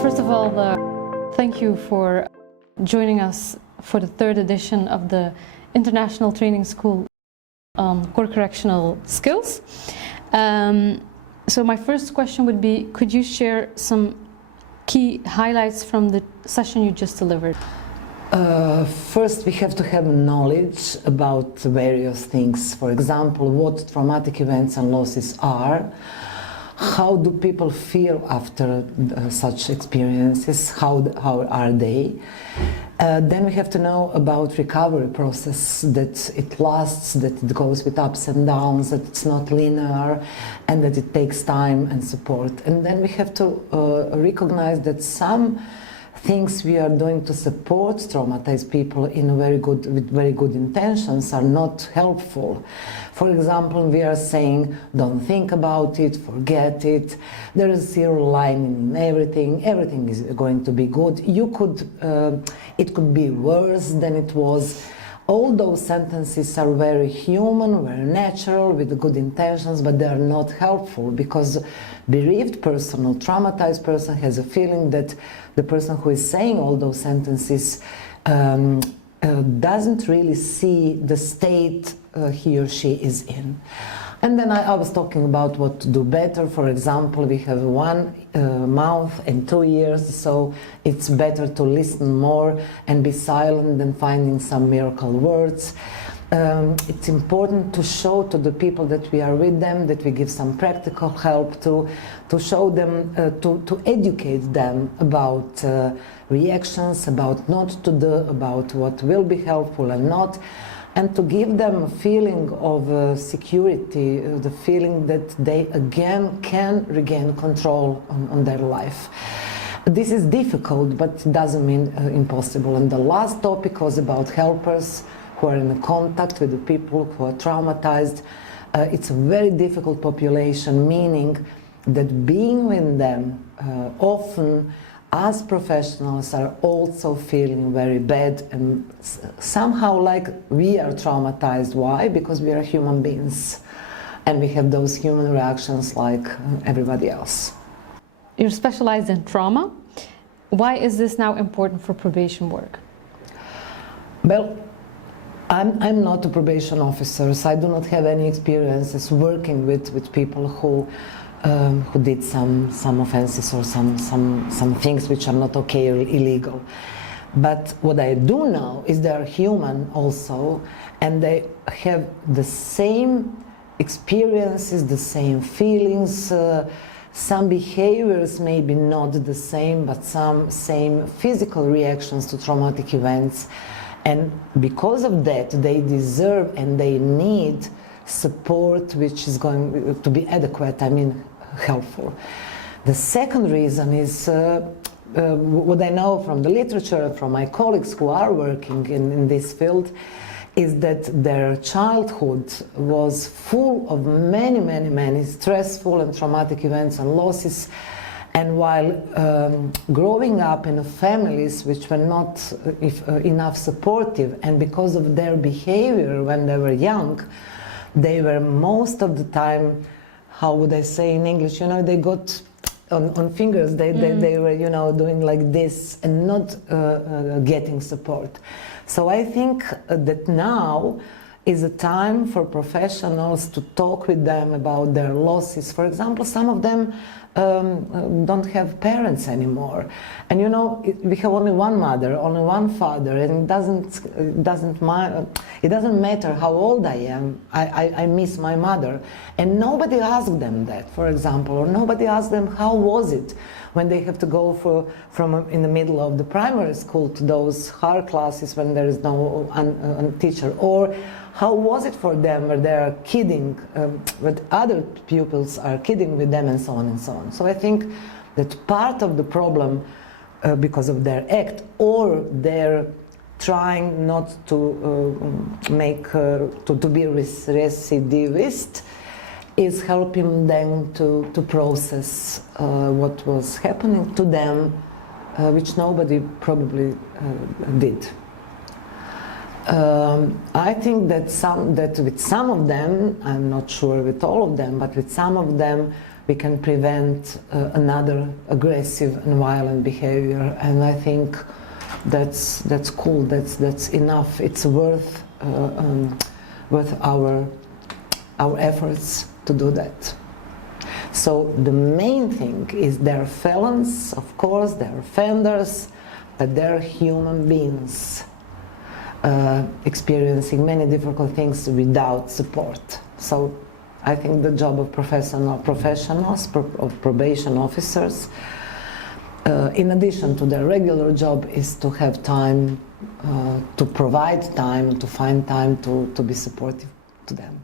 First of all, thank you for joining us for the third edition of the International Training School on Core Correctional Skills. So my first question would be, could you share some key highlights from the session you just delivered? First, we have to have knowledge about various things. For example, what traumatic events and losses are. How do people feel after such experiences? How are they? Then we have to know about recovery process, that it lasts, that it goes with ups and downs, that it's not linear, and that it takes time and support. And then we have to recognize that some things we are doing to support traumatized people with very good intentions are not helpful. For example, we are saying, don't think about it, forget it, there is zero lining in everything is going to be good. It could be worse than it was. All those sentences are very human, very natural, with good intentions, but they are not helpful, because bereaved person or traumatized person has a feeling that the person who is saying all those sentences doesn't really see the state he or she is in. And then I was talking about what to do better. For example, we have 1 mouth and 2 ears, so it's better to listen more and be silent than finding some miracle words. It's important to show to the people that we are with them, that we give some practical help to show them, to educate them about reactions, about not to do, about what will be helpful and not, and to give them a feeling of security, the feeling that they again can regain control on their life. This is difficult, but it doesn't mean impossible. And the last topic was about helpers who are in contact with the people who are traumatized. It's a very difficult population, meaning that being with them often, as professionals, are also feeling very bad and somehow like we are traumatized. Why? Because we are human beings and we have those human reactions like everybody else. You're specialized in trauma. Why is this now important for probation work? Well, I'm not a probation officer, so I do not have any experiences working with people who did some offenses or some things which are not okay or illegal. But what I do know is they are human also, and they have the same experiences, the same feelings, some behaviors maybe not the same, but some same physical reactions to traumatic events. And because of that, they deserve and they need support which is going to be adequate, I mean helpful. The second reason is what I know from the literature, from my colleagues who are working in this field, is that their childhood was full of many stressful and traumatic events and losses. And while growing up in families which were not enough supportive, and because of their behavior when they were young, they were most of the time, how would I say in English, you know, they got on fingers, they were, you know, doing like this and not getting support. So I think that now is a time for professionals to talk with them about their losses. For example, some of them don't have parents anymore, and you know, we have only one mother, only one father, and it doesn't matter how old I am. I miss my mother, and nobody asked them that, for example, or nobody asked them how was it when they have to go from in the middle of the primary school to those hard classes when there is no teacher, or how was it for them where they are kidding, when other pupils are kidding with them, and so on and so on. So I think that part of the problem, because of their act or their trying not to to be recidivist, is helping them to process what was happening to them, which nobody probably did. I think that with some of them, I'm not sure with all of them, but with some of them we can prevent another aggressive and violent behavior, and I think that's cool. That's enough. It's worth our efforts to do that. So the main thing is they're felons, of course, they're offenders, but they're human beings experiencing many difficult things without support. So I think the job of professionals, of probation officers, in addition to their regular job, is to have time, to provide time, to find time to be supportive to them.